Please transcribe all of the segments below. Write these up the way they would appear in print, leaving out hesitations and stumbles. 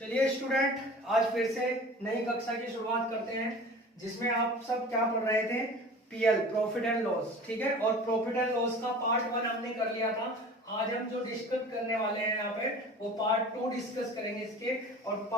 चलिए स्टूडेंट, आज फिर से नई कक्षा की शुरुआत करते हैं जिसमें आप सब क्या पढ़ रहे थे। पीएल, प्रॉफिट एंड लॉस, ठीक है। और प्रॉफिट एंड लॉस का पार्ट 1 हमने कर लिया था। आज हम जो डिस्कस करने वाले हैं यहाँ पे वो पार्ट 2 डिस्कस करेंगे इसके। और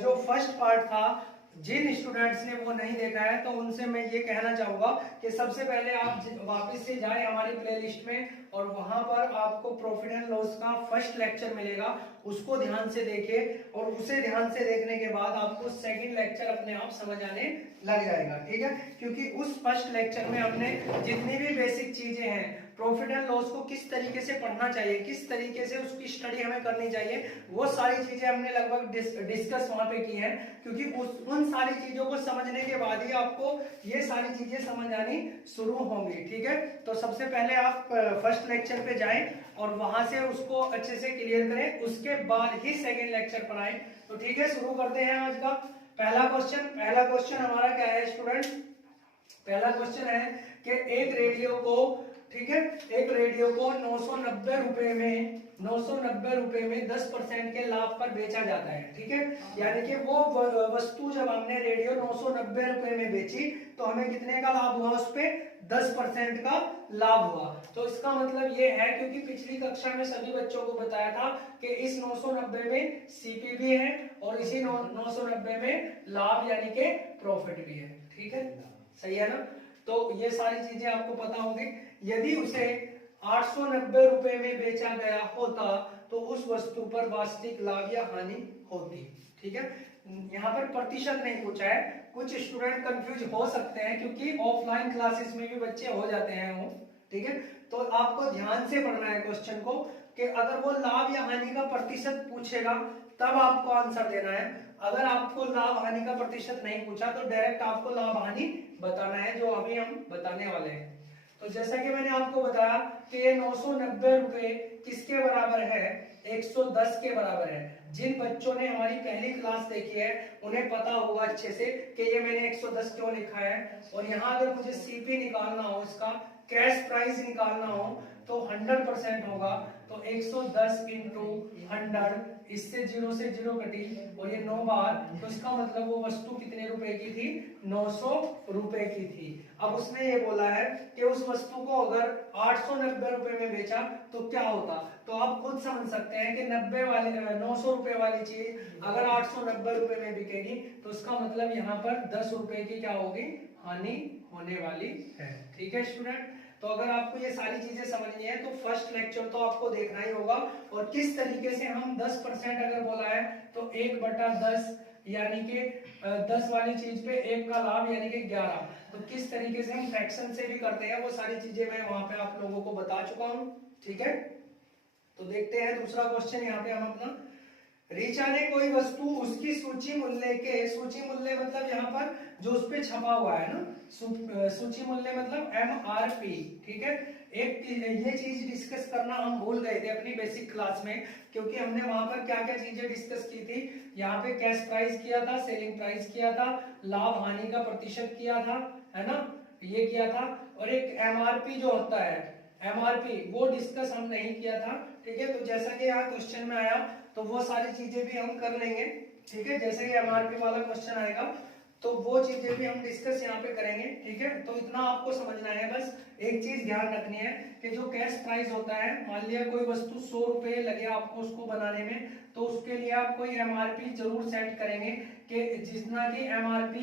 जो फर्स्ट पार्ट था, जिन स्टूडेंट्स ने वो नहीं देखा है तो उनसे मैं ये कहना चाहूंगा कि सबसे पहले आप वापस से जाएं हमारी प्लेलिस्ट में और वहां पर आपको प्रॉफिट एंड लॉस का फर्स्ट लेक्चर मिलेगा, उसको ध्यान से देखिए। और उसे ध्यान से देखने के बाद आपको सेकंड लेक्चर अपने आप समझ आने लग जाएगा, ठीक है। क्योंकि उस फर्स्ट लेक्चर में हमने जितनी भी बेसिक चीजें हैं, प्रॉफिट एंड लॉस को किस तरीके से पढ़ना चाहिए, किस तरीके से उसकी स्टडी हमें करनी चाहिए, वो सारी चीजें हमने लगभग डिस्कस वहां पे की हैं। क्योंकि उन सारी चीजों को समझने के बाद ही आपको ये सारी चीजें समझ आनी शुरू होंगी, ठीक है। तो सबसे पहले आप फर्स्ट लेक्चर पे जाएं और वहां से उसको अच्छे से क्लियर करें, उसके बाद ही सेकेंड लेक्चर पर आए। तो ठीक है, शुरू करते हैं आज का पहला क्वेश्चन हमारा क्या है स्टूडेंट। पहला क्वेश्चन है कि एक रेडियो को, ठीक है, एक रेडियो को 990 रुपए में 10% के लाभ पर बेचा जाता है, ठीक है। यानी कि वो वस्तु जब हमने रेडियो 990 रुपए में बेची तो हमें कितने का लाभ हुआ, उस पे 10% का लाभ हुआ। तो इसका मतलब ये है, क्योंकि पिछली कक्षा में सभी बच्चों को बताया था कि इस 990 में सीपी भी है और इसी 990 में लाभ यानी कि प्रॉफिट भी है, ठीक है, सही है ना। तो ये सारी चीजें आपको पता होंगी। यदि उसे 890 रुपए में बेचा गया होता तो उस वस्तु पर वास्तविक लाभ या हानि होती, ठीक है। यहाँ पर प्रतिशत नहीं पूछा है, कुछ स्टूडेंट कंफ्यूज हो सकते हैं क्योंकि ऑफलाइन क्लासेस में भी बच्चे हो जाते हैं वो, ठीक है। तो आपको ध्यान से पढ़ना है क्वेश्चन को कि अगर वो लाभ या हानि का प्रतिशत पूछेगा तब आपको आंसर देना है। अगर आपको लाभ हानि का प्रतिशत नहीं पूछा तो डायरेक्ट आपको लाभ हानि बताना है, जो अभी हम बताने वाले हैं। तो जैसा कि मैंने आपको बताया कि ये 990 रुपए किसके बराबर है, 110 के बराबर है। जिन बच्चों ने हमारी पहली क्लास देखी है उन्हें पता होगा अच्छे से कि ये मैंने 110 क्यों लिखा है। और यहाँ अगर मुझे सीपी निकालना हो, इसका कैश प्राइस निकालना हो तो 100% होगा। तो 110 इंटू 100, इससे 0 से 0 कटी और ये 9 बार, तो इसका मतलब वो वस्तु कितने रुपए की थी, 900 रुपए की थी। अब उसने ये बोला है कि उस वस्तु को अगर 890 रुपए में बेचा तो क्या होता। तो आप खुद समझ सकते हैं कि 900 रुपए वाली चीज अगर 890 रुपए में बिकेगी तो उसका मतलब यहाँ पर 10 रुपए की क्या होगी, हानि होने वाली है, ठीक है स्टूडेंट। तो अगर आपको ये सारी चीजें समझनी है तो फर्स्ट लेक्चर तो आपको देखना ही होगा। और किस तरीके से हम 10% अगर बोला है तो 1/10 यानी कि 10 वाली चीज पे 1 का लाभ यानी कि 11। तो किस तरीके से हम फ्रैक्शन से भी करते हैं वो सारी चीजें मैं वहां पे आप लोगों को बता चुका हूं, ठीक है। तो देखते हैं दूसरा क्वेश्चन यहाँ पे हम अपना। ऋचा ने कोई वस्तु उसकी सूची मूल्य मतलब यहाँ पर जो उस पे छपा हुआ है ना, सूची मूल्य मतलब MRP, ठीक है। एक ये चीज डिस्कस करना हम भूल गए थे अपनी बेसिक क्लास में, क्योंकि हमने वहां पर क्या क्या चीजें डिस्कस की थी। यहाँ पे कैश प्राइस किया था, सेलिंग प्राइस किया था, लाभ हानि का प्रतिशत किया था, है ना, ये किया था। और एक MRP जो होता है, MRP वो डिस्कस हम नहीं किया था, ठीक है। तो जैसा कि यहाँ क्वेश्चन में आया तो वो सारी चीजें भी हम कर लेंगे, ठीक है। जैसे कि MRP वाला क्वेश्चन आएगा तो वो चीजें भी हम डिस्कस यहाँ पे करेंगे, ठीक है। तो इतना आपको समझना है, बस एक चीज ध्यान रखनी है कि जो कैश प्राइस होता है, मान लिया कोई वस्तु 100 रुपए लगे आपको उसको बनाने में, तो उसके लिए आप कोई MRP जरूर सेट करेंगे कि जितना की MRP,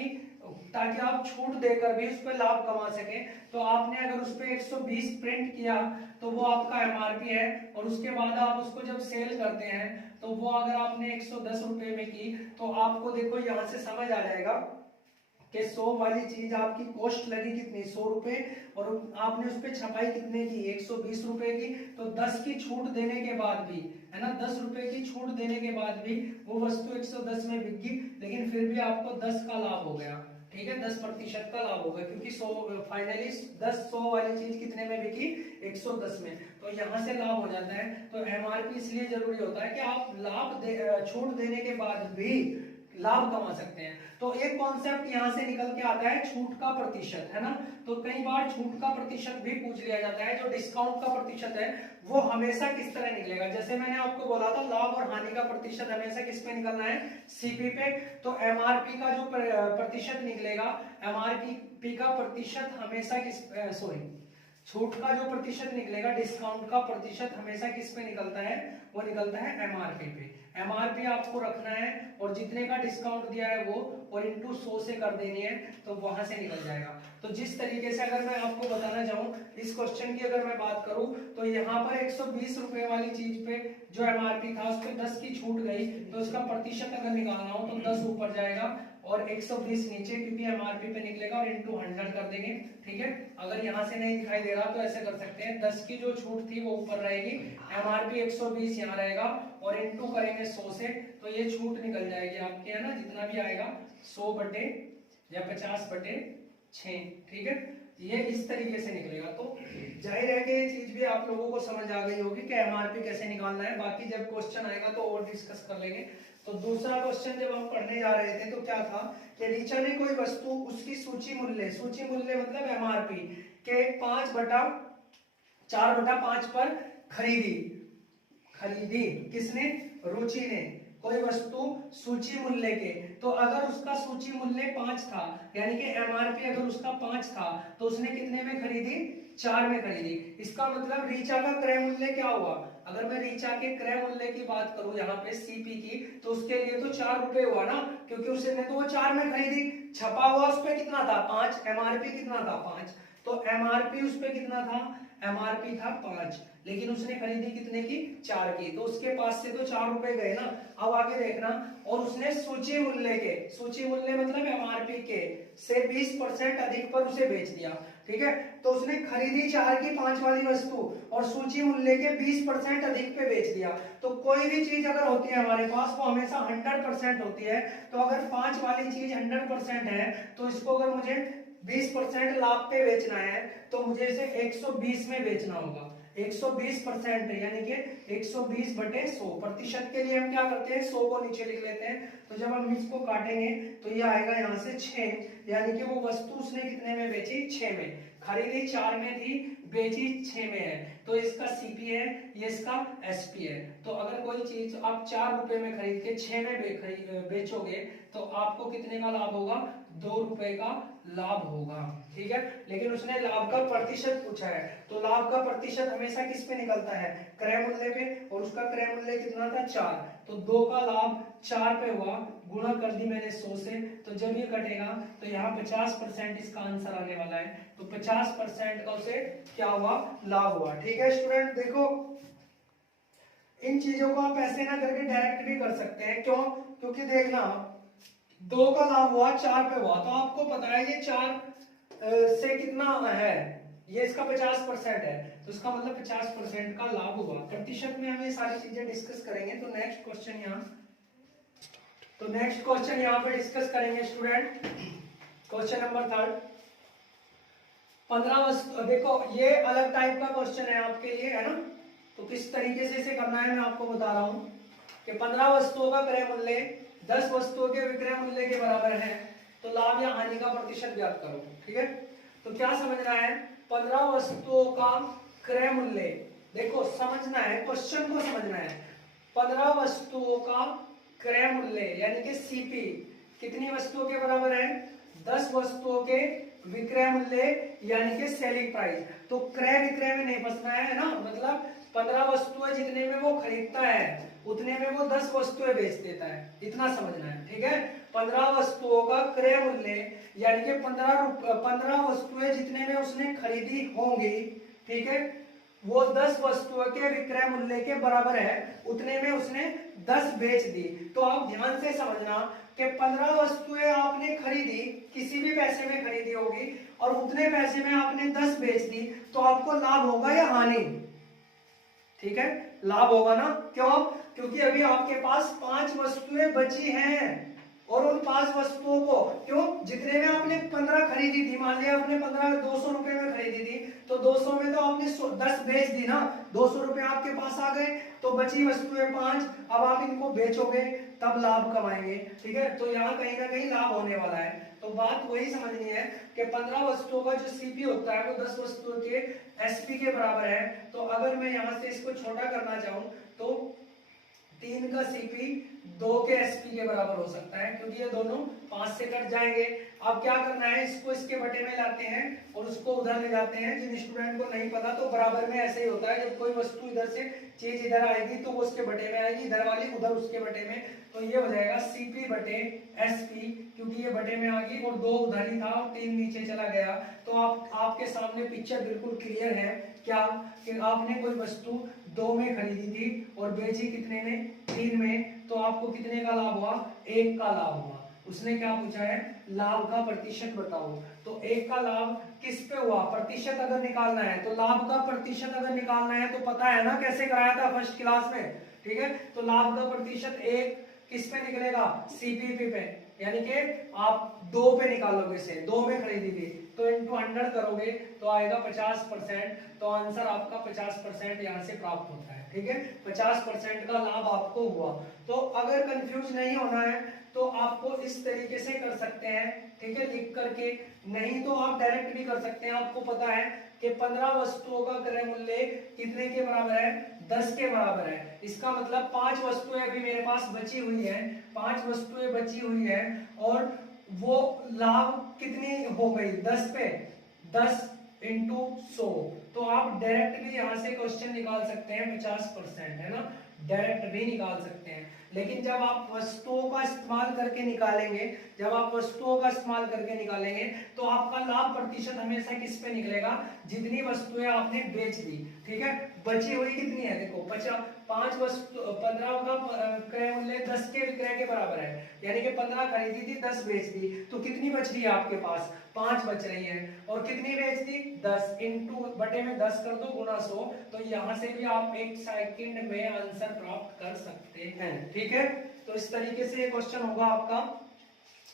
ताकि आप छूट देकर भी उस पर लाभ कमा सके। तो आपने अगर उस पर 120 प्रिंट किया तो वो आपका MRP है। और उसके बाद आप उसको जब सेल करते हैं तो वो अगर आपने 110 रुपए में की तो आपको देखो यहां से समझ आ जाएगा कि 100 वाली चीज आपकी कॉस्ट लगी कितनी, 100 रुपए, और आपने उस पर छपाई कितने की, 120 रुपए की। तो 10 की छूट देने के बाद भी, है ना, 10 रुपए की छूट देने के बाद भी वो वस्तु 110 में बिक गई, लेकिन फिर भी आपको 10 का लाभ हो गया, ठीक है, 10% का लाभ हो गया। क्योंकि 100 फाइनली 100 वाली चीज कितने में बिकी, 110 में। तो यहां से लाभ हो जाता है। तो MRP इसलिए जरूरी होता है कि आप छूट देने के बाद भी लाभ कमा सकते हैं। तो एक कॉन्सेप्ट यहाँ से निकल के आता है छूट का प्रतिशत, है ना। तो कई बार छूट का प्रतिशत भी पूछ लिया जाता है। जो डिस्काउंट का प्रतिशत है वो हमेशा किस तरह निकलेगा, जैसे मैंने आपको बोला था लाभ और हानि का प्रतिशत हमेशा किस पे निकलना है, सीपी पे। तो एमआरपी का जो प्रतिशत निकलेगा, एमआरपी का प्रतिशत हमेशा छूट का जो प्रतिशत निकलेगा, डिस्काउंट का प्रतिशत हमेशा किस पे निकलता है, वो निकलता है एमआरपी पे। एमआरपी आपको रखना है और जितने का डिस्काउंट दिया है वो और इनटू 100 से कर देनी है, तो वहां से निकल जाएगा। तो जिस तरीके से अगर मैं आपको बताना चाहूँ इस क्वेश्चन की अगर मैं बात करूं, तो यहाँ पर 120 रुपए वाली चीज पे जो एमआरपी था उस पे 10 की छूट गई, तो उसका प्रतिशत अगर निकालना हो तो 10 ऊपर जाएगा और 120 नीचे, क्योंकि एमआरपी पे निकलेगा और इनटू 100 कर देंगे, ठीक है। अगर यहाँ से नहीं दिखाई दे रहा तो ऐसे कर सकते हैं, 10 की जो छूट थी वो ऊपर रहेगी, एमआरपी 120 यहाँ रहेगा और इनटू करेंगे 100 से, तो ये छूट निकल जाएगी आपके, है ना, जितना भी आएगा 100 बटे या 50 बटे 6, ठीक है। ये इस तरीके से निकलेगा। तो जाहिर है कि ये चीज भी आप लोगों को समझ आ गई होगी कि एमआरपी कैसे निकालना है। बाकी जब क्वेश्चन आएगा तो और डिस्कस कर लेंगे। तो दूसरा क्वेश्चन जब हम पढ़ने जा रहे थे तो क्या था कि रीचा ने कोई वस्तु उसकी सूची मूल्य मतलब एमआरपी के 4/5 पर खरीदी। किसने, रुचि ने कोई वस्तु सूची मूल्य के। तो अगर उसका सूची मूल्य 5 था, यानी कि एमआरपी अगर उसका 5 था, तो उसने कितने में खरीदी, 4 में खरीदी। इसका मतलब रीचा का क्रय मूल्य क्या हुआ, अगर मैं रीचा के क्रय मूल्य की बात करूं यहाँ पे सीपी की, तो उसके लिए तो 4 रुपए हुआ ना, क्योंकि उसने तो वो 4 में खरीदी। छपा हुआ उस पे कितना था, 5, एमआरपी कितना था, 5, तो एमआरपी उस पे कितना था, एमआरपी था 5, लेकिन उसने खरीदी कितने की, 4 की, तो उसके पास से तो 4 रुपए गए ना। अब आगे देखना, और उसने सूची मूल्य मतलब एमआरपी के से 20% अधिक पर उसे बेच दिया, ठीक है। तो उसने खरीदी 4 की 5 वाली वस्तु और सूची मूल्य के 20% अधिक पे बेच दिया। तो कोई भी चीज अगर होती है हमारे पास वो हमेशा 100% होती है। तो अगर 5 वाली चीज 100% है, तो इसको अगर मुझे 20% लाभ पे बेचना है, तो मुझे इसे 120 में बेचना होगा। 120% यानी कि 120 बटे 100, प्रतिशत के लिए हम क्या करते हैं, 100 को नीचे लिख लेते हैं। तो जब हम इसको काटेंगे तो ये आएगा यहाँ से 6, यानी कि वो वस्तु उसने कितने में बेची, 6 में। खरीदी 4 में थी, बेची 6 में है, तो इसका सीपी है, ये इसका एसपी है। तो अगर कोई चीज आप 4 रुपए में खरीद के 6 में बेचोगे, तो आपको कितने का लाभ होगा, 2 रुपए का लाभ होगा, ठीक है। लेकिन उसने लाभ का प्रतिशत पूछा है, तो लाभ का प्रतिशत हमेशा किस पे निकलता है, क्रय मूल्य पे, और उसका क्रय मूल्य कितना था, 4, तो 2 का लाभ 4 पे हुआ, गुणा कर दी मैंने 100 से, तो जब ये कटेगा तो यहाँ 50% इसका आंसर आने वाला है। तो 50% का उसे क्या हुआ, लाभ हुआ, ठीक है। स्टूडेंट देखो, इन चीजों को आप ऐसे ना करके डायरेक्ट भी कर सकते हैं, क्यों, क्योंकि देखना 2 का लाभ हुआ, 4 पे हुआ, तो आपको पता है ये 4 से कितना है, ये इसका 50% है, तो इसका मतलब 50% का लाभ हुआ। प्रतिशत में हम ये सारी चीजें डिस्कस करेंगे। तो नेक्स्ट क्वेश्चन यहाँ पे डिस्कस करेंगे स्टूडेंट, क्वेश्चन नंबर 3, 15 वस्तु। देखो ये अलग टाइप का क्वेश्चन है आपके लिए, है ना। तो किस तरीके से इसे करना है मैं आपको बता रहा हूं कि 15 वस्तुओं का क्रय मूल्य 10 वस्तुओं के विक्रय मूल्य के बराबर है, तो लाभ या हानि का प्रतिशत ज्ञात करो, ठीक है। तो क्या समझना है, 15 वस्तुओं का क्रय मूल्य, देखो समझना है, क्वेश्चन को समझना है। 15 वस्तुओं का क्रय मूल्य यानी कि सीपी कितनी वस्तुओं के बराबर है, 10 वस्तुओं के विक्रय मूल्य यानी कि सेलिंग प्राइस। तो क्रय विक्रय में नहीं फंसना है ना, मतलब 15 वस्तुएं जितने में वो खरीदता है उतने में वो 10 वस्तुएं बेच देता है, इतना समझना है, ठीक है। 15 वस्तुओं का क्रय मूल्य यानी कि 15 वस्तुएं जितने में उसने खरीदी होंगी, ठीक है, वो 10 वस्तुओं के विक्रय मूल्य के बराबर है, उतने में उसने 10 बेच दी। तो आप ध्यान से समझना कि 15 वस्तुएं आपने खरीदी, किसी भी पैसे में खरीदी होगी, और उतने पैसे में आपने 10 बेच दी, तो आपको लाभ होगा या हानि, ठीक है, लाभ होगा ना। क्यों, क्योंकि अभी आपके पास 5 वस्तुएं बची हैं, और उन 5 वस्तुओं को, क्यों, जितने में आपने 15 खरीदी थी, मान लिया आपने 15 200 रुपए में खरीदी थी, तो 200 में तो आपने 10 बेच दी ना, 200 रुपए आपके पास आ गए, तो बची वस्तुएं 5, अब आप इनको बेचोगे तब लाभ कमाएंगे, ठीक है। तो यहाँ कहीं ना कहीं लाभ होने वाला है। तो बात वही समझनी है कि 15 वस्तुओं का जो सीपी होता है वो 10 वस्तुओं के एसपी के बराबर है। तो अगर मैं यहाँ से इसको छोटा करना चाहूँ तो 3 का सीपी 2 के एसपी के बराबर हो सकता है, क्योंकि ये दोनों 5 से कट जाएंगे। अब क्या करना है, इसको इसके बटे में लाते हैं और उसको उधर ले जाते हैं। जिन स्टूडेंट को नहीं पता तो बराबर में ऐसे ही होता है, जब कोई वस्तु इधर से चीज इधर आएगी तो वो उसके बटे में आएगी, इधर वाली उधर उसके बटे में। तो ये हो जाएगा सीपी बटे एसपी, क्योंकि ये बटे में आ गई और 2 उधर ही था और 3 नीचे चला गया। तो आपके सामने पिक्चर बिल्कुल क्लियर है क्या, कि आपने कोई वस्तु 2 में खरीदी थी और बेची कितने में, 3 में। तो आपको कितने का लाभ हुआ, 1 का लाभ हुआ। उसने क्या पूछा है, लाभ का प्रतिशत बताओ। तो 1 का लाभ किस पे हुआ, प्रतिशत अगर निकालना है तो लाभ का प्रतिशत अगर निकालना है तो पता है ना कैसे कराया था फर्स्ट क्लास में, ठीक है। तो लाभ का प्रतिशत 1 किस पे निकलेगा, सीपीपी पे, यानी कि आप 2 पे निकालोगे, से 2 में खरीदी थी तो इनटू 100 करोगे तो आएगा 50%। तो आंसर आपका 50% यहाँ से प्राप्त होता है, ठीक है। 50% का लाभ आपको हुआ। तो अगर कंफ्यूज नहीं होना है तो आपको इस तरीके से कर सकते हैं, ठीक है, लिख करके। नहीं तो आप डायरेक्ट भी कर सकते हैं। आपको पता है कि 15 वस्तुओं का क्रय मूल्य कितने के बराबर है, 10 के बराबर है। इसका मतलब 5 वस्तुएं अभी मेरे पास बची हुई है, 5 वस्तुएं बची हुई है और वो लाभ कितनी हो गई, 10 पे, 10 इंटू 100। तो आप डायरेक्ट भी यहाँ से क्वेश्चन निकाल सकते हैं, 50% है ना, डायरेक्ट भी निकाल सकते हैं। लेकिन जब आप वस्तुओं का इस्तेमाल करके निकालेंगे, जब आप वस्तुओं का इस्तेमाल करके निकालेंगे तो आपका लाभ प्रतिशत हमेशा किस पे निकलेगा, जितनी वस्तुएं आपने बेच दी, ठीक है। बची हुई कितनी है, देखो 5 वस्तु 15 का क्रय मूल्य 10 के विक्रय के बराबर है, यानी कि 15 खरीदी थी 10 बेच दी, तो कितनी बच रही है आपके पास, 5 बच रही है। और कितनी बेच दी, 10 इंटू बटे में 10 कर दो गुना 100। तो यहाँ से भी आप 1 सेकंड में आंसर प्राप्त कर सकते हैं, ठीक है। तो इस तरीके से ये क्वेश्चन होगा आपका।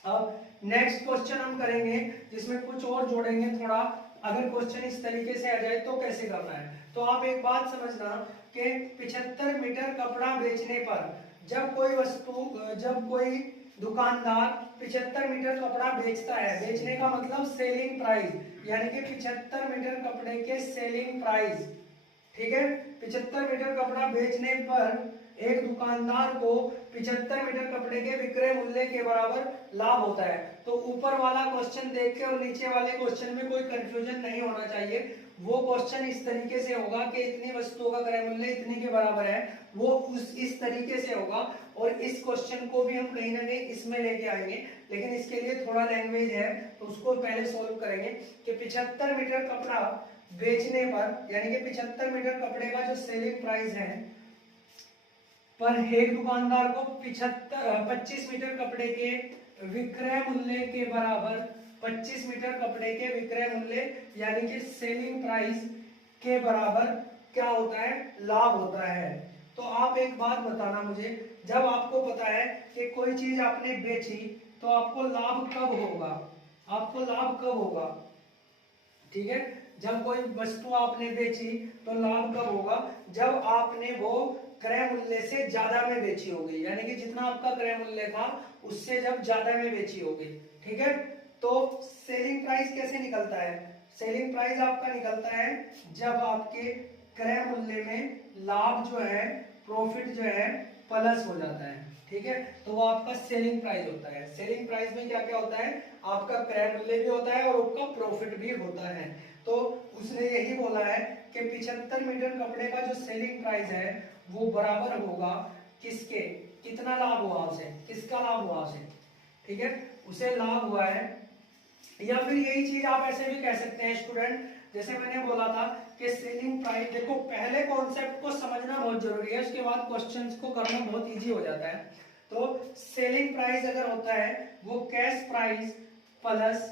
अब नेक्स्ट क्वेश्चन हम करेंगे जिसमें कुछ और जोड़ेंगे थोड़ा। अगर क्वेश्चन इस तरीके से आ जाए तो कैसे करना है, तो आप एक बात समझना कि 75 मीटर कपड़ा बेचने पर जब कोई दुकानदार 75 मीटर कपड़ा बेचता है, बेचने का मतलब सेलिंग प्राइस, यानी कि 75 मीटर कपड़े के सेलिंग प्राइस, ठीक है। 75 मीटर कपड़ा बेचने पर एक दुकानदार को 75 मीटर कपड़े के विक्रय मूल्य के बराबर लाभ होता है। तो ऊपर वाला क्वेश्चन देख के और नीचे वाले क्वेश्चन में कोई कंफ्यूजन नहीं होना चाहिए। वो क्वेश्चन इस तरीके से होगा कि इतनी वस्तुओं का क्रय मूल्य इतने के बराबर है, वो इस तरीके से होगा। और इस क्वेश्चन को भी हम कहीं ना कहीं इसमें लेके आएंगे, लेकिन इसके लिए थोड़ा लैंग्वेज है तो उसको पहले सोल्व करेंगे कि 75 मीटर कपड़ा बेचने पर, यानी कि 75 मीटर कपड़े का जो सेलिंग प्राइस है पर एक दुकानदार को 25 मीटर कपड़े के विक्रय मूल्य के बराबर, 25 मीटर कपड़े के विक्रय मूल्य यानी कि सेलिंग प्राइस के बराबर क्या होता है, लाभ होता है। तो आप एक बात बताना मुझे, जब आपको पता है कि कोई चीज आपने बेची तो आपको लाभ कब होगा, आपको लाभ कब होगा, ठीक है। जब कोई वस्तु आपने बेची तो लाभ कब होगा, जब आपने वो क्रय मूल्य से ज्यादा में बेची होगी, यानी कि जितना आपका क्रय मूल्य था उससे जब ज्यादा में बेची होगी, ठीक है। तो सेलिंग प्राइस कैसे निकलता है, सेलिंग प्राइस आपका निकलता है जब आपके क्रय मूल्य में लाभ जो है, प्रॉफिट जो है प्लस हो जाता है, ठीक है। तो वो आपका सेलिंग प्राइस होता है। सेलिंग प्राइस में क्या क्या होता है, आपका क्रय मूल्य भी होता है और आपका प्रॉफिट भी होता है। तो उसने यही बोला है कि 75 मीटर कपड़े का जो सेलिंग प्राइस है वो बराबर होगा किसके, कितना लाभ हुआ उसे, किसका लाभ हुआ उसे, ठीक है, उसे लाभ हुआ है। या फिर यही चीज आप ऐसे भी कह सकते हैं स्टूडेंट, जैसे मैंने बोला था कि सेलिंग प्राइस, देखो पहले कॉन्सेप्ट को समझना बहुत जरूरी है, उसके बाद क्वेश्चंस को करना बहुत इजी हो जाता है। तो सेलिंग प्राइस अगर होता है वो कैश प्राइस प्लस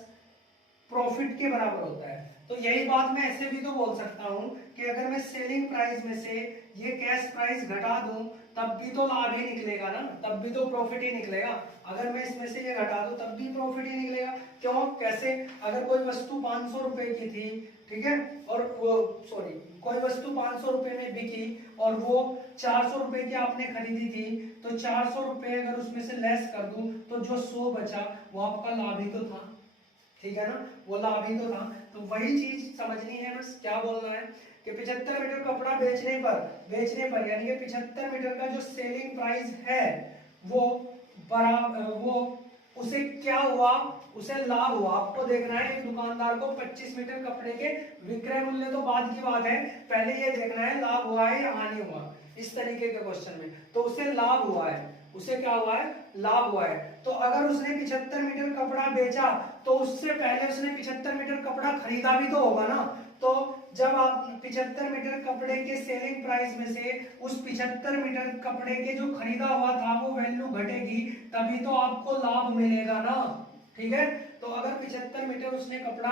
प्रॉफिट के बराबर होता है। तो यही बात मैं ऐसे भी तो बोल सकता हूं कि अगर मैं सेलिंग प्राइस में से ये कैश प्राइस घटा दूं तब भी तो लाभ ही निकलेगा ना, तब भी तो प्रॉफिट ही निकलेगा। अगर मैं इसमें से ये घटा दूं तब भी प्रॉफिट ही निकलेगा। क्यों, कैसे? अगर कोई वस्तु 500 रुपए की थी, ठीक है, और वो सॉरी कोई वस्तु 500 रुपए में बिकी और वो 400 रुपए की आपने खरीदी थी, तो 400 रुपए अगर उसमें से लेस कर दूं तो जो 100 बचा वो आपका लाभ ही तो था, ठीक है ना, वो लाभ ही तो था। तो वही चीज समझनी है, बस क्या बोलना है कि 75 मीटर कपड़ा बेचने पर यानी कि 75 मीटर का जो सेलिंग प्राइस है वो बराबर वो उसे क्या हुआ, उसे लाभ हुआ। आपको देखना है एक दुकानदार को 25 मीटर कपड़े के विक्रय मूल्य तो बाद की बात है, पहले ये देखना है लाभ हुआ है या हानि हुआ। इस तरीके के क्वेश्चन में तो उसे लाभ हुआ है, उसे क्या हुआ है, लाभ हुआ है। तो अगर उसने 75 मीटर कपड़ा बेचा तो उससे पहले उसने 75 मीटर कपड़ा खरीदा भी तो होगा ना। तो जब आप 75 मीटर कपड़े के सेलिंग प्राइस में से उस 75 मीटर कपड़े के जो खरीदा हुआ था वो वैल्यू घटेगी, तभी तो आपको लाभ मिलेगा ना, ठीक है। तो अगर 75 मीटर उसने कपड़ा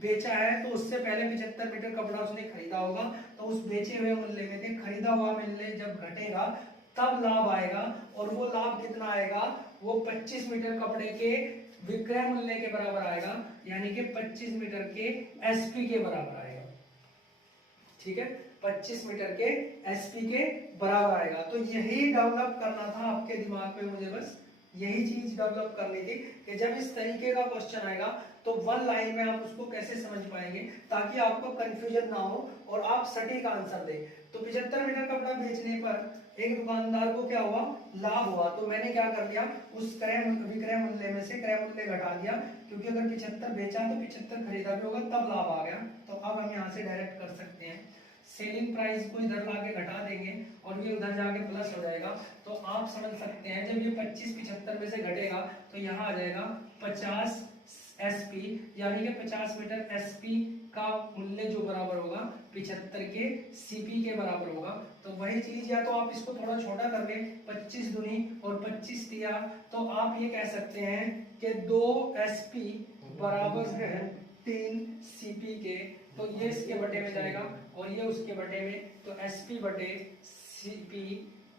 बेचा है तो उससे पहले 75 मीटर कपड़ा उसने खरीदा होगा, तो उस बेचे हुए मूल्य में से खरीदा हुआ मूल्य जब घटेगा तब लाभ आएगा। और वो लाभ कितना आएगा, वो 25 मीटर कपड़े के विक्रय मूल्य के बराबर आएगा, यानी कि 25 मीटर के एसपी के बराबर आएगा, ठीक है, 25 मीटर के एसपी के बराबर आएगा। तो यही डेवलप करना था आपके दिमाग में, मुझे बस यही चीज डेवलप करनी थी कि जब इस तरीके का क्वेश्चन आएगा तो वन लाइन में आप उसको कैसे समझ पाएंगे ताकि आपको कंफ्यूजन ना हो और आप सटीक आंसर दें। तो 75 मीटर कपड़ा बेचने पर एक दुकानदार को क्या हुआ, लाभ हुआ। तो मैंने क्या कर लिया, उस विक्रय मूल्य में से क्रय मूल्य घटा दिया, क्योंकि अगर 75 बेचा तो 75 खरीदा भी होगा तब लाभ आ गया। तो अब हम यहाँ से डायरेक्ट कर सकते हैं, सेलिंग प्राइस को इधर लाके घटा देंगे और ये उधर जाके प्लस हो जाएगा। तो आप समझ सकते हैं जब ये 25 75 में से घटेगा तो यहाँ आ जाएगा 50 एसपी, यानी कि 50 मीटर एसपी का मूल्य जो बराबर होगा 75 के सीपी के बराबर होगा। तो वही चीज, या तो आप इसको थोड़ा छोटा कर लें, 25 दूनी और 25 दिया, तो आप ये कह सकते हैं कि 2 एसपी बराबर है 3 सीपी के। तो ये इसके बटे में जाएगा और ये उसके बटे में, तो एसपी बटे सीपी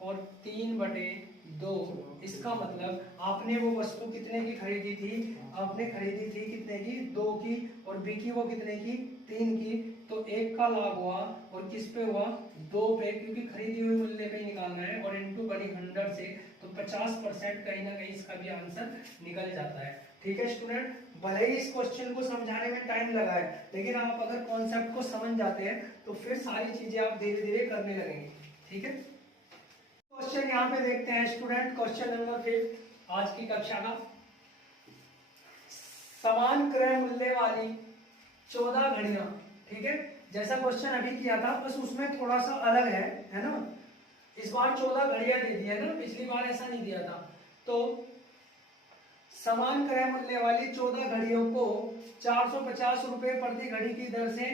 और 3/2। इसका मतलब आपने वो वस्तु कितने की खरीदी थी, आपने खरीदी थी कितने की, 2 की, और बिकी वो कितने की, 3 की। तो 1 का लाभ हुआ और किस पे हुआ, 2 पे, क्योंकि खरीदी हुई मूल्य पे ही निकालना है और इनटू बड़ी 100 से, तो 50% कहीं ना कहीं इसका भी आंसर निकल जाता है, ठीक है स्टूडेंट। भले ही इस क्वेश्चन को समझाने में टाइम लगा है, लेकिन आप अगर कॉन्सेप्ट को समझ जाते हैं तो फिर सारी चीजें आप धीरे धीरे करने लगेंगे, ठीक है। क्वेश्चन यहाँ पे देखते हैं स्टूडेंट, क्वेश्चन नंबर 5 आज की कक्षा का। समान क्रय मूल्य वाली 14 घड़ियां, ठीक है, जैसा क्वेश्चन अभी किया था बस उसमें थोड़ा सा अलग है ना। इस बार 14 घड़ियां दे दी है ना, पिछली बार ऐसा नहीं दिया था। तो समान क्रय मूल्य वाली 14 घड़ियों को 450 रुपए प्रति घड़ी की दर से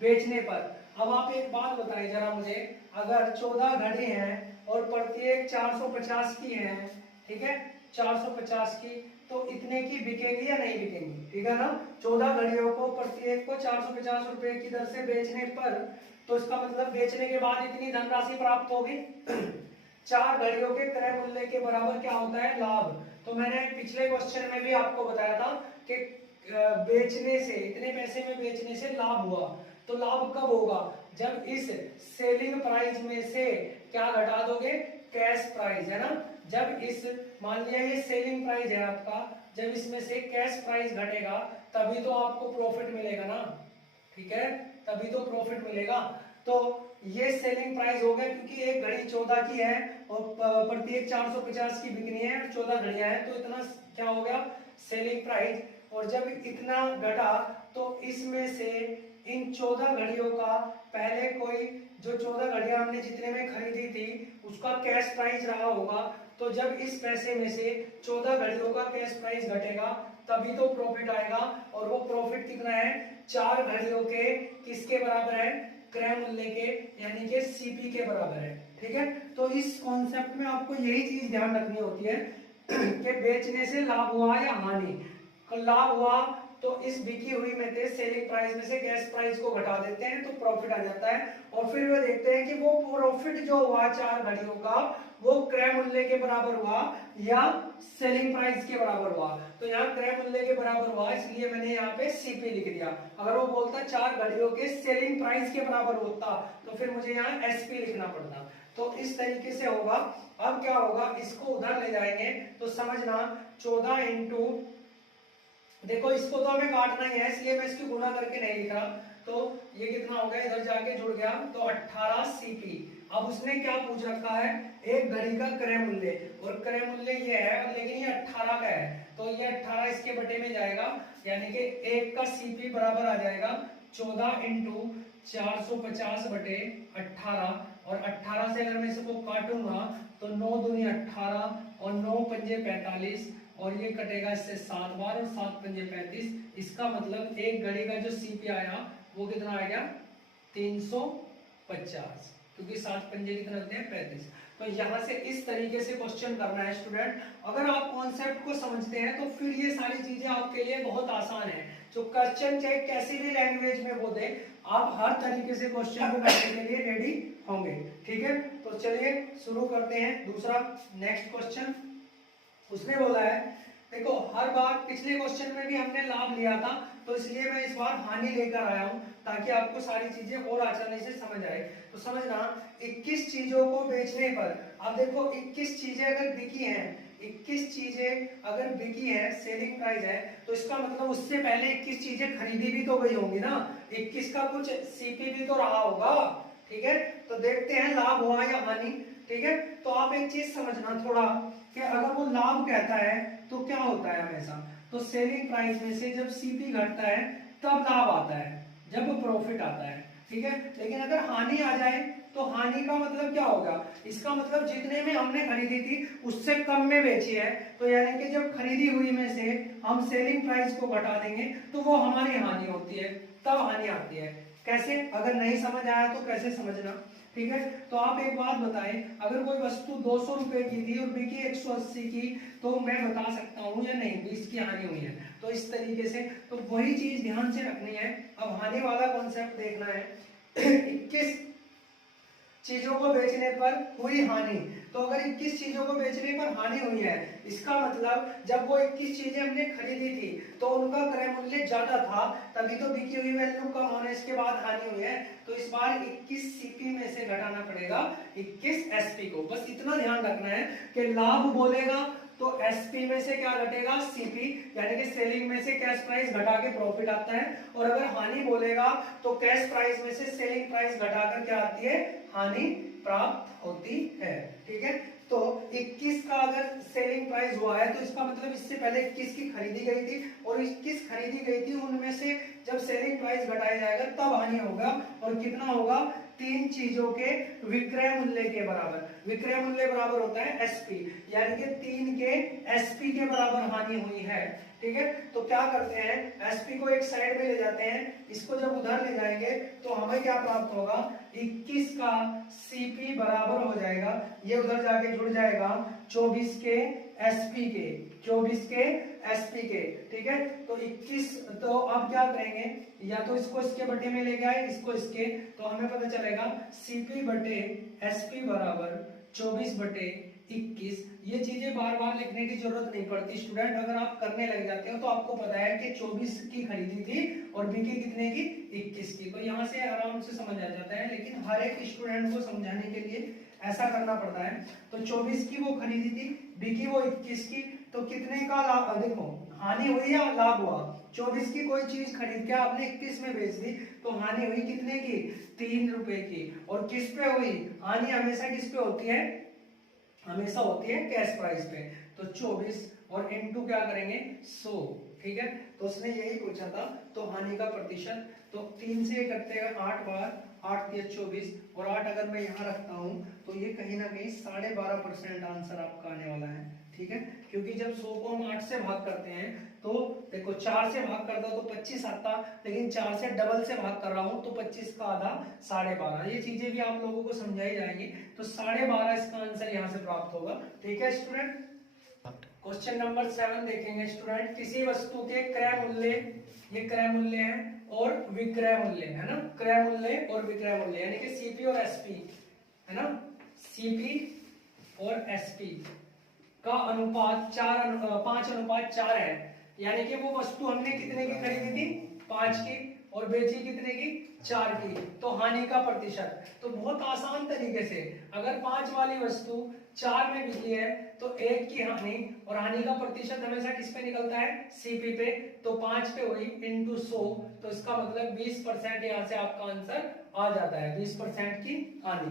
बेचने पर, अब आप एक बात बताइए जरा मुझे, अगर 14 घड़ी हैं और प्रत्येक 450 की है, ठीक है, 450 की, तो इतने की बिकेगी या नहीं बिकेगी, ठीक है ना। 14 घड़ियों को प्रत्येक को 450 रुपए की दर से बेचने पर, तो इसका मतलब बेचने के बाद इतनी धनराशि प्राप्त होगी। 4 घड़ियों के क्रय मूल्य के बराबर क्या होता है, लाभ। तो मैंने पिछले क्वेश्चन में भी आपको बताया था कि बेचने से, इतने पैसे में बेचने से लाभ हुआ। तो लाभ कब होगा, जब इस सेलिंग प्राइस में से क्या घटा दोगे, कैश प्राइस, है ना। जब इस, मान लिया ये सेलिंग प्राइस है आपका, जब इसमें से कैश प्राइस घटेगा तभी तो आपको प्रॉफिट मिलेगा ना, ठीक है, तभी तो प्रॉफिट मिलेगा। तो ये सेलिंग प्राइस हो गया, क्योंकि एक घड़ी 14 की है और प्रत्येक 450 की बिकनी है, 14 घड़ियां हैं, तो इतना क्या हो गया, सेलिंग प्राइस। और जब इतना घटा तो इसमें से इन 14 घड़ियों का पहले कोई, जो 14 घड़ियां हमने जितने में खरीदी थी उसका कैश प्राइस रहा होगा। तो जब इस पैसे में से 14 घड़ियों का कैश प्राइस घटेगा तभी तो प्रॉफिट आएगा। और वो प्रॉफिट कितना है, 4 घड़ियों के किसके बराबर है, क्रय मूल्य के, यानी कि सीपी के बराबर है, ठीक है। तो इस कॉन्सेप्ट में आपको यही चीज ध्यान रखनी होती है कि बेचने से लाभ हुआ या हानि। लाभ हुआ तो इस बिकी हुई में से सेलिंग प्राइस में से कैश प्राइस को घटा देते हैं तो प्रॉफिट आ जाता है। और फिर वो देखते हैं कि वो प्रॉफिट जो हुआ 4 घड़ियों का वो क्रय मूल्य के बराबर हुआ या सेलिंग प्राइस के बराबर हुआ। तो यहाँ क्रय मूल्य के बराबर हुआ, इसलिए मैंने यहाँ पे सीपी लिख दिया। अगर वो बोलता 4 घड़ियों के सेलिंग प्राइस के बराबर होता तो फिर मुझे यहाँ एसपी लिखना पड़ता। तो इस तरीके से होगा। अब क्या होगा, इसको उधर ले जाएंगे तो समझना 14 इंटू, देखो इसको तो हमें काटना ही है इसलिए मैं इसकी गुणा करके नहीं लिख रहा। तो ये कितना हो गया, इधर जाके जुड़ गया तो 18 सीपी। अब उसने क्या पूछ रखा है, एक घड़ी का क्रय मूल्य, और क्रय मूल्य ये है लेकिन ये 18 का है, तो ये 18 इसके बटे में जाएगा, यानी कि एक का सीपी बराबर आ जाएगा 14 इंटू 450 बटे 18, और 18 से अगर मैं इसको काटूंगा तो 9 दूनी 18 और 9 पंजे 45, और ये कटेगा इससे 7 बार और 7 पंजे 35। इसका मतलब एक घड़ी का जो सीपी आया वो कितना आएगा 350, क्योंकि 7 पंजे कितने होते हैं 35। तो यहाँ से इस तरीके से क्वेश्चन करना है स्टूडेंट। अगर आप कॉन्सेप्ट को समझते हैं तो फिर ये सारी चीजें आपके लिए बहुत आसान है। जो क्वेश्चन चाहे कैसी भी लैंग्वेज में वो दे, आप हर तरीके से क्वेश्चन को करने के लिए रेडी होंगे। ठीक है, तो चलिए शुरू करते हैं दूसरा नेक्स्ट क्वेश्चन। उसने बोला है, देखो हर बार पिछले क्वेश्चन में भी हमने लाभ लिया था, तो इसलिए मैं इस बार हानि लेकर आया हूं ताकि आपको सारी चीजें और आसानी से समझ आए। तो समझना 21 चीजों को बेचने पर, अब देखो 21 चीजें अगर बिकी हैं, 21 चीजें अगर बिकी है, सेलिंग प्राइस है, तो इसका मतलब उससे पहले 21 चीजें खरीदी भी तो गई होंगी ना, 21 का कुछ सीपी भी तो रहा होगा। ठीक है, तो देखते हैं लाभ हुआ या हानि। ठीक है, तो आप एक चीज समझना थोड़ा कि अगर वो लाभ कहता है तो क्या होता है हमेशा, तो सेलिंग प्राइस में से जब सीपी घटता है तब लाभ आता है, जब प्रॉफिट आता है। ठीक है, लेकिन अगर हानि आ जाए तो हानि का मतलब क्या होगा, इसका मतलब जितने में हमने खरीदी थी उससे कम में बेची है, तो यानी कि जब खरीदी हुई में से हम सेलिंग प्राइस को घटा देंगे तो वो हमारी हानि होती है, तब हानि आती है। कैसे, अगर नहीं समझ आया तो कैसे समझना। ठीक है, तो आप एक बात बताएं, अगर कोई वस्तु 200 रुपए की थी और बिकी 180 की, तो मैं बता सकता हूं या नहीं 20 की हानि हुई है। तो इस तरीके से तो वही चीज ध्यान से रखनी है। अब हानि वाला कॉन्सेप्ट देखना है 21 चीजों को बेचने पर हुई हानि, तो अगर 21 चीजों को बेचने पर हानि हुई है, इसका मतलब जब वो 21 चीजें हमने खरीदी थी तो उनका क्रय मूल्य ज्यादा था, तभी तो बिकी हुई वैल्यू कम होने इसके बाद हानि हुई है। तो इस बार 21 सीपी में से घटाना पड़ेगा 21 एसपी को। बस इतना ध्यान रखना है कि लाभ बोलेगा तो एसपी में से क्या घटेगा, सीपी, यानी कि सेलिंग में से कैश प्राइस घटा के प्रॉफिट आता है, और अगर हानि बोलेगा तो कैश प्राइस में से सेलिंग प्राइस घटाकर क्या आती है, हानि प्राप्त होती है। ठीक है, तो 21 का अगर सेलिंग प्राइस हुआ है तो इसका मतलब इससे पहले 21 की खरीदी गई थी, और 21 खरीदी गई थी उनमें से जब सेलिंग प्राइस घटाया जाएगा तब हानि होगा, और कितना होगा, 3 चीजों के विक्रय मूल्य के बराबर। विक्रय मूल्य बराबर होता है एसपी, यानी कि 3 के एसपी के बराबर हानि हुई है। ठीक है, तो क्या करते हैं, एसपी को एक साइड में ले जाते हैं, इसको जब उधर ले जाएंगे तो हमें क्या प्राप्त होगा, 21 का सीपी बराबर हो जाएगा, ये उधर जाके जुड़ जाएगा 24 के एसपी के, 24 के एसपी के। ठीक है, तो 21, तो अब क्या करेंगे, या तो इसको इसके बटे में लेके आए, इसको इसके, तो हमें पता चलेगा सीपी बटे एसपी बराबर 24 बटे 21। ये चीजें बार बार लिखने की जरूरत नहीं पड़ती स्टूडेंट, अगर आप करने लग जाते हो तो आपको पता है कि 24 की खरीदी थी और बिकी कितने की, 21 की, तो यहाँ से आराम से समझ आ जाता है। लेकिन हर एक स्टूडेंट को समझाने के लिए ऐसा करना पड़ता है। तो 24 की वो खरीदी थी, बिकी वो 21 की, तो कितने का लाभ, देखो हानि हुई या लाभ हुआ, 24 की कोई चीज खरीद के आपने 21 में बेच दी तो हानि हुई कितने की, 3 रुपए की। और किस पे हुई हानि, हमेशा किस पे होती है, हमेशा होती है कैश प्राइस पे। तो 24 और इनटू क्या करेंगे 100। ठीक है, तो उसने यही पूछा था, तो हानि का प्रतिशत, तो 3 से करते हैं 8 बार, 8 के 24, और 8 अगर मैं यहाँ रखता हूँ तो ये कहीं ना कहीं 12.5% आंसर आपका आने वाला है। ठीक है, क्योंकि जब 100 को हम 8 से भाग करते हैं तो देखो 4 से भाग करता तो 25 आता, लेकिन 4 से डबल से भाग कर रहा हूं तो 25 का आधा 12.5। ये चीजें भी आप लोगों को समझाई जाएंगी, तो 12.5 इसका आंसर यहाँ से प्राप्त होगा। ठीक है स्टूडेंट, क्वेश्चन नंबर 7 देखेंगे स्टूडेंट। किसी वस्तु के क्रय मूल्य, ये क्रय मूल्य है और विक्रय मूल्य है ना, क्रय मूल्य और विक्रय मूल्य यानी कि सीपी और एसपी है ना, सीपी और एसपी का अनुपात 5:4 है, यानी कि वो वस्तु हमने कितने की खरीदी थी 5 की और बेची कितने की 4 की, तो हानि का प्रतिशत। तो बहुत आसान तरीके से अगर 5 वाली वस्तु 4 में बिकी है तो 1 की हानि, और हानि का प्रतिशत हमेशा किस पे निकलता है सीपी पे, तो 5 पे हुई इंटू 100, तो इसका मतलब 20% यहाँ से आपका आंसर आ जाता है, 20% की हानि।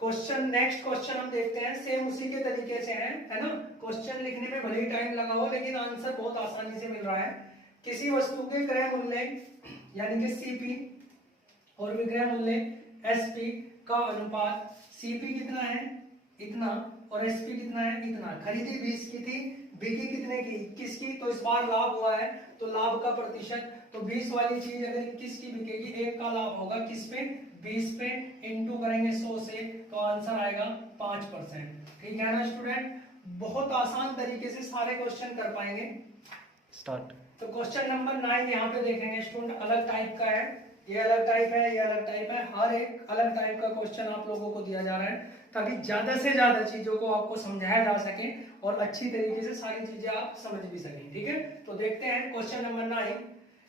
क्वेश्चन नेक्स्ट क्वेश्चन हम देखते हैं, सेम उसी के तरीके से है ना। क्वेश्चन लिखने में भले ही टाइम लगा हो लेकिन आंसर बहुत आसानी से मिल रहा है। किसी वस्तु के क्रय मूल्य यानी कि सीपी और विक्रय मूल्य एसपी का अनुपात, सीपी कितना है इतना और एसपी कितना है इतना, खरीदी 20 की थी, बिकी कितने की 21 की, तो इस बार लाभ हुआ है तो लाभ का प्रतिशत, तो 20 वाली चीज अगर 21 की बिकेगी, एक का लाभ होगा किस पे 20 पे, इंटू करेंगे 100 से, तो आंसर आएगा 5%। ठीक है ना स्टूडेंट, बहुत आसान तरीके से सारे क्वेश्चन कर पाएंगे। स्टार्ट। तो क्वेश्चन नंबर 9 यहाँ पे देखेंगे स्टूडेंट, अलग टाइप का है, ये अलग टाइप है, ये अलग टाइप है, हर एक अलग टाइप का क्वेश्चन आप लोगों को दिया जा रहा है ताकि ज्यादा से ज्यादा चीजों को आपको समझाया जा सके और अच्छी तरीके से सारी चीजें आप समझ भी सकें। ठीक है, तो देखते हैं क्वेश्चन नंबर 9।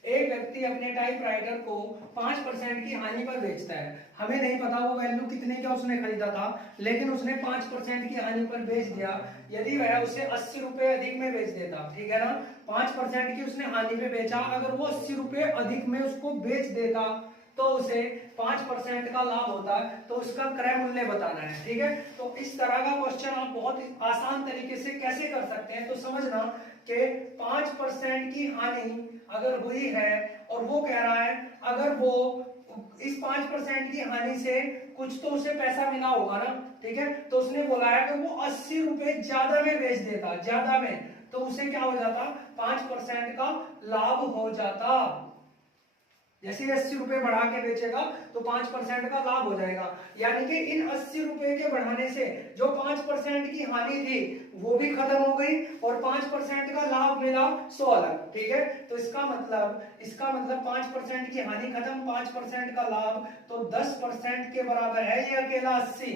एक व्यक्ति अपने टाइपराइटर को 5% की हानि पर बेचता है, हमें नहीं पता वो वैल्यू कितने का उसने खरीदा था, लेकिन उसने 5% की हानि पर बेच दिया। यदि वह उसे 80 रुपए अधिक में बेच देता, ठीक है ना, 5% की उसने हानि पे बेचा, अगर वो 80 रुपए अधिक में उसको बेच देता तो उसे 5% का लाभ होता है, तो उसका क्रय मूल्य बताना है। ठीक है, तो इस तरह का क्वेश्चन आप बहुत आसान तरीके से कैसे कर सकते हैं, तो समझना कि 5% की हानि अगर हुई है और वो कह रहा है अगर वो इस 5% की हानि से कुछ तो उसे पैसा मिला होगा ना, ठीक है, तो उसने बोला है कि वो 80 रुपए ज्यादा में बेच देता, ज्यादा में, तो उसे क्या हो जाता 5% का लाभ हो जाता। जैसे 80 रुपए बढ़ा के बेचेगा तो 5% का लाभ हो जाएगा, यानी कि इन 80 रुपए के बढ़ाने से जो 5% की हानि थी वो भी खत्म हो गई और 5% का लाभ मिला 100 अलग। ठीक है, तो इसका मतलब 5% की हानि खत्म, 5% का लाभ, तो 10% के बराबर है ये अकेला 80।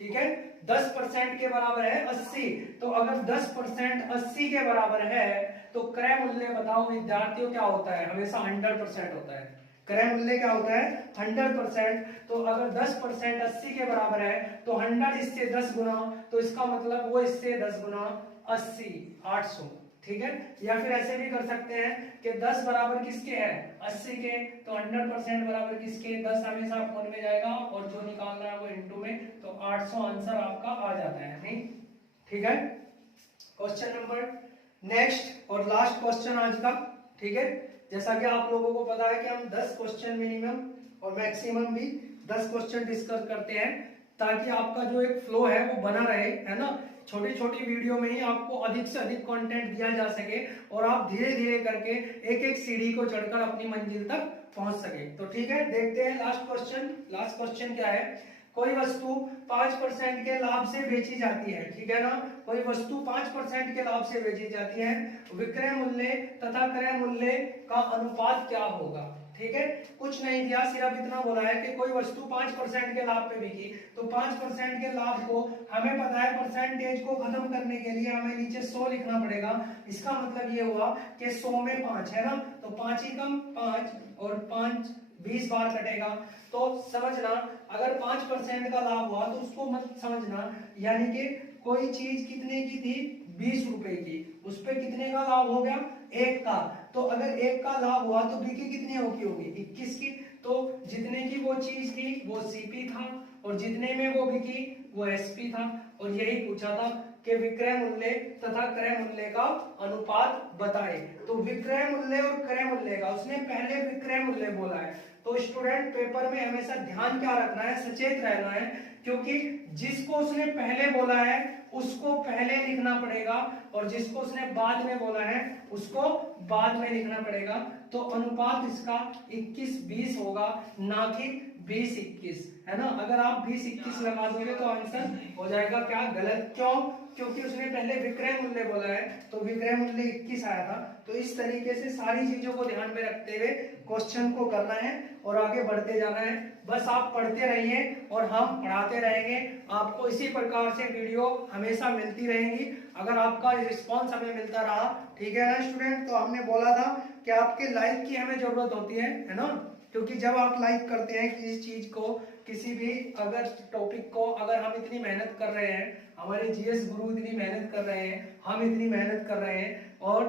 ठीक है, 10% के बराबर है 80, तो अगर 10% 80 के बराबर है तो क्रय मूल्य बताओ विद्यार्थियों क्या होता है, हमेशा 100% होता है। क्रय मूल्य क्या होता है 100%, तो अगर 10% 80 के बराबर है तो 100 इससे 10 गुना, तो इसका मतलब वो इससे 10 गुना 80 800। ठीक है, या फिर ऐसे भी कर सकते हैं कि 10 बराबर किसके है 80 के, तो 100% बराबर किसके 10 हमेशा अपॉन में जाएगा और जो निकालना है वो इनटू में, तो 800 आंसर आपका आ जाता है। नहीं, ठीक है, क्वेश्चन नंबर नेक्स्ट और लास्ट क्वेश्चन आज का। ठीक है, जैसा कि आप लोगों को पता है कि हम 10 क्वेश्चन मिनिमम और मैक्सिमम भी 10 क्वेश्चन डिस्कस करते हैं ताकि आपका जो एक फ्लो है वो बना रहे, है ना, छोटी छोटी वीडियो में ही आपको अधिक से अधिक कंटेंट दिया जा सके और आप धीरे धीरे करके एक एक सीढ़ी को चढ़कर अपनी मंजिल तक पहुंच सके। तो ठीक है, देखते हैं लास्ट क्वेश्चन। लास्ट क्वेश्चन क्या है, कोई वस्तु 5% के लाभ से बेची जाती है, ठीक है ना, कोई वस्तु 5% के लाभ से बेची जाती है, विक्रय मूल्य तथा क्रय मूल्य का अनुपात क्या होगा। ठीक है, कुछ नहीं दिया, सिर्फ इतना बोला है कि कोई वस्तु 5% के लाभ पे बिकी, तो 5% के लाभ को हमें पता है परसेंटेज को खत्म करने के लिए हमें नीचे 100 लिखना पड़ेगा। इसका मतलब ये हुआ कि 100 में 5 है ना, तो 5 ही कम 5 और 5 20 बार कटेगा, तो समझना अगर 5% का लाभ हुआ तो उसको मत समझना, यानी कि कोई चीज कितने की थी 20 रुपए की, उस पे कितने का लाभ हो गया 1 का, तो अगर 1 का लाभ हुआ तो बिकी कितनी होगी 21 की, तो जितने की वो चीज थी वो सीपी था और जितने में वो बिकी वो एसपी था, और यही पूछा था कि विक्रय मूल्य तथा क्रय मूल्य का अनुपात बताएं। तो विक्रय मूल्य और क्रय मूल्य का उसने पहले विक्रय मूल्य बोला है, तो स्टूडेंट पेपर में हमेशा ध्यान क्या रखना है, सचेत रहना है, क्योंकि जिसको उसने पहले बोला है उसको पहले लिखना पड़ेगा और जिसको उसने बाद में बोला है उसको बाद में लिखना पड़ेगा। तो अनुपात इसका 21-20 होगा, ना कि 20-21 है ना। अगर आप 20-21 लगा दोगे तो आंसर हो जाएगा क्या, गलत। क्यों? क्योंकि उसने पहले विक्रय मूल्य बोला है, तो विक्रय मूल्य 21 आया था। तो इस तरीके से सारी चीजों को ध्यान में रखते हुए क्वेश्चन को करना है और आगे बढ़ते जाना है। बस आप पढ़ते रहिए और हम पढ़ाते रहेंगे। आपको इसी प्रकार से वीडियो हमेशा मिलती रहेंगी अगर आपका रिस्पॉन्स हमें मिलता रहा, ठीक है ना स्टूडेंट। तो हमने बोला था कि आपके लाइक की हमें जरूरत होती है ना, क्योंकि जब आप लाइक करते हैं किसी चीज को, किसी भी अगर टॉपिक को, अगर हम इतनी मेहनत कर रहे हैं, हमारे जीएस गुरु इतनी मेहनत कर रहे हैं, हम इतनी मेहनत कर रहे हैं, और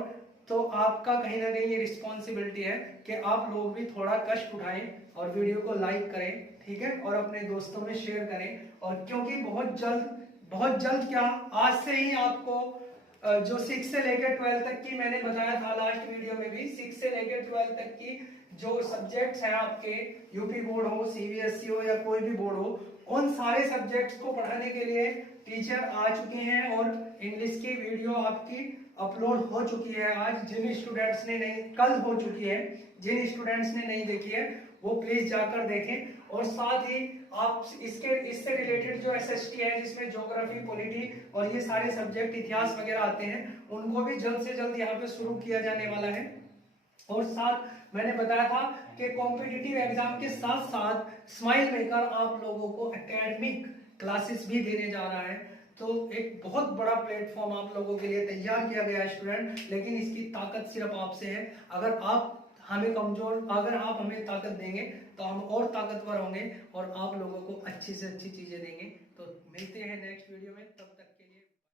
तो आपका कहीं ना कहीं ये रिस्पॉन्सिबिलिटी है कि आप लोग भी थोड़ा कष्ट उठाएं और वीडियो को लाइक करें, ठीक है, और अपने दोस्तों में शेयर करें। और क्योंकि बहुत जल्द क्या, आज से ही आपको जो 6 से लेकर 12 तक की मैंने बताया था लास्ट वीडियो में भी, 6 से लेकर 12 तक की जो सब्जेक्ट्स हैं आपके, यूपी बोर्ड हो, सीबीएसई हो या कोई भी बोर्ड हो, उन सारे सब्जेक्ट्स को पढ़ाने के लिए टीचर आ चुके हैं और इंग्लिश की वीडियो आपकी अपलोड हो चुकी है आज। जिन स्टूडेंट्स ने नहीं, कल हो चुकी है, जिन स्टूडेंट्स ने नहीं देखी है वो प्लीज जाकर देखें। और साथ ही आप इससे रिलेटेड जो एसएसटी है, जिसमें ज्योग्राफी, पॉलिटी और ये सारे सब्जेक्ट, इतिहास वगैरह आते हैं, उनको भी जल्द से जल्द यहाँ पे शुरू किया जाने वाला है। और साथ मैंने बताया था कि कॉम्पिटिटिव एग्जाम के साथ साथ स्माइल मेकर आप लोगों को एकेडमिक क्लासेस भी देने जा रहा है। तो एक बहुत बड़ा प्लेटफॉर्म आप लोगों के लिए तैयार किया गया है स्टूडेंट, लेकिन इसकी ताकत सिर्फ आपसे है। अगर आप हमें ताकत देंगे तो हम और ताकतवर होंगे और आप लोगों को अच्छी से अच्छी चीजें देंगे। तो मिलते हैं नेक्स्ट वीडियो में, तब